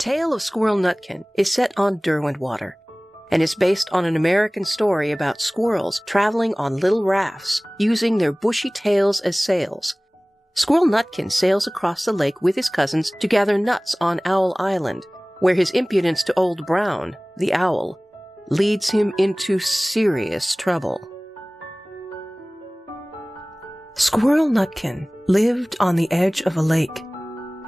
Tale of Squirrel Nutkin is set on Derwentwater and is based on an American story about squirrels traveling on little rafts using their bushy tails as sails. Squirrel Nutkin sails across the lake with his cousins to gather nuts on Owl Island, where his impudence to Old Brown, the owl, leads him into serious trouble. Squirrel Nutkin lived on the edge of a lake.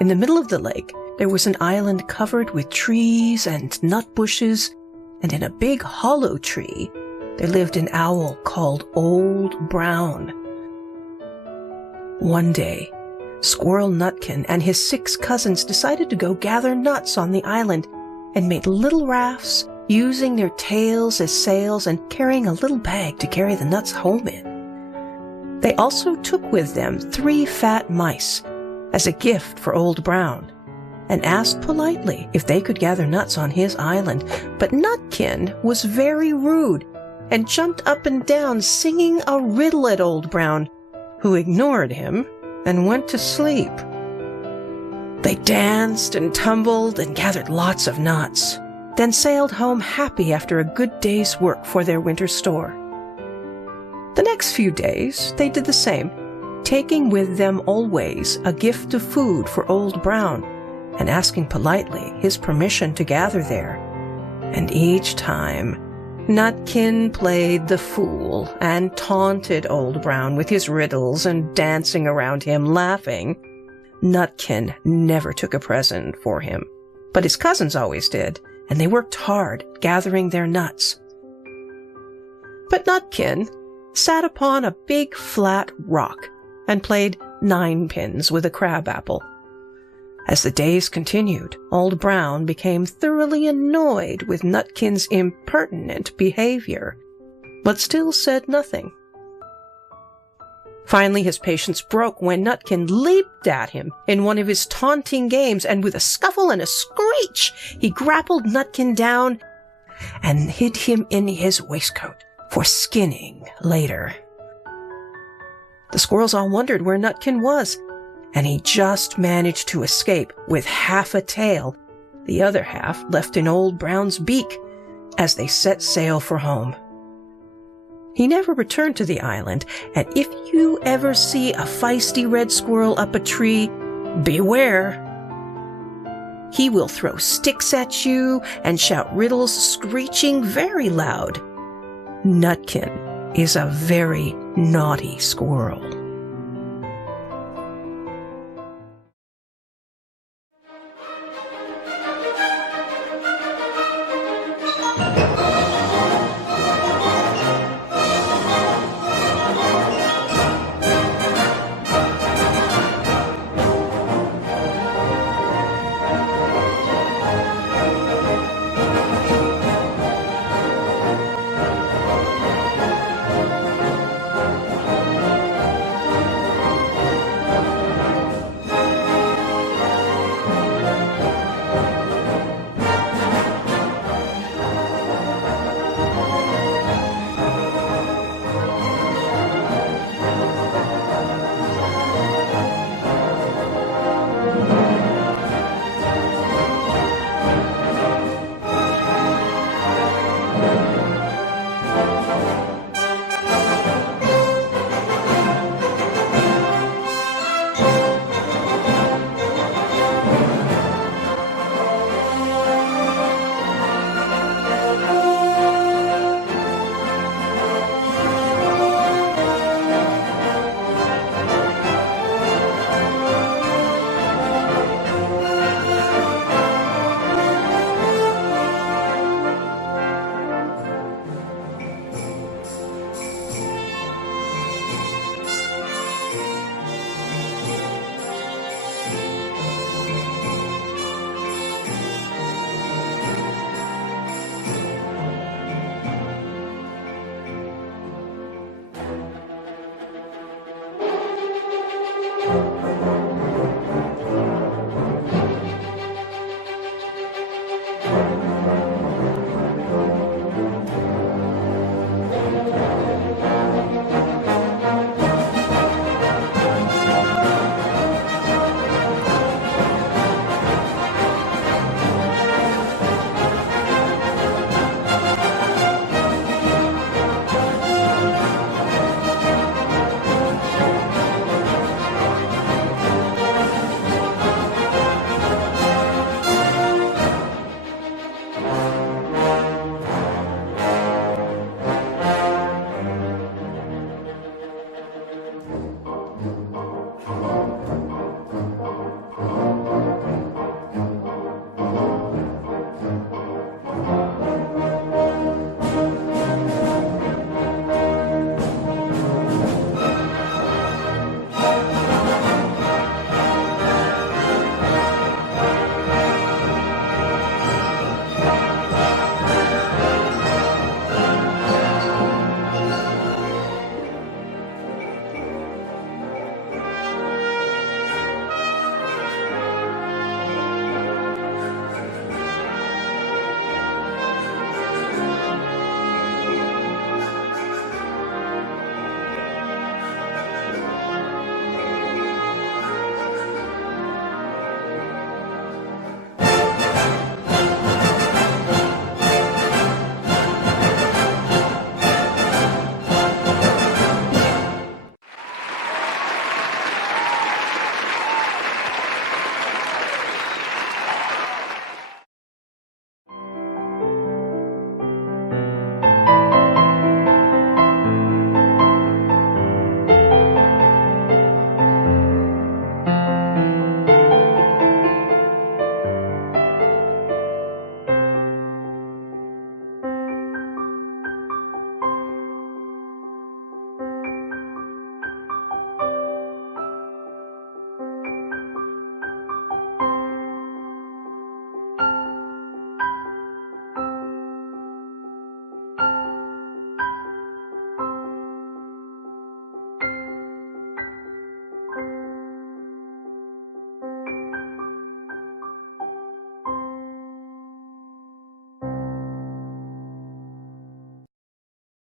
In the middle of the lake, there was an island covered with trees and nut bushes, and in a big hollow tree, there lived an owl called Old Brown. One day, Squirrel Nutkin and his 6 cousins decided to go gather nuts on the island and made little rafts using their tails as sails and carrying a little bag to carry the nuts home in. They also took with them 3 fat mice as a gift for Old Brown, and asked politely if they could gather nuts on his island, but Nutkin was very rude and jumped up and down singing a riddle at Old Brown, who ignored him and went to sleep. They danced and tumbled and gathered lots of nuts, then sailed home happy after a good day's work for their winter store. The next few days they did the same, taking with them always a gift of food for Old Brown, and asking politely his permission to gather there. And each time, Nutkin played the fool and taunted Old Brown with his riddles and dancing around him, laughing. Nutkin never took a present for him, but his cousins always did, and they worked hard gathering their nuts. But Nutkin sat upon a big flat rock and played 9-pins with a crabapple. As the days continued, Old Brown became thoroughly annoyed with Nutkin's impertinent behavior, but still said nothing. Finally, his patience broke when Nutkin leaped at him in one of his taunting games, and with a scuffle and a screech, he grappled Nutkin down and hid him in his waistcoat for skinning later. The squirrels all wondered where Nutkin was, and he just managed to escape with half a tail, the other half left in Old Brown's beak, as they set sail for home. He never returned to the island, and if you ever see a feisty red squirrel up a tree, beware. He will throw sticks at you and shout riddles, screeching very loud. Nutkin is a very naughty squirrel.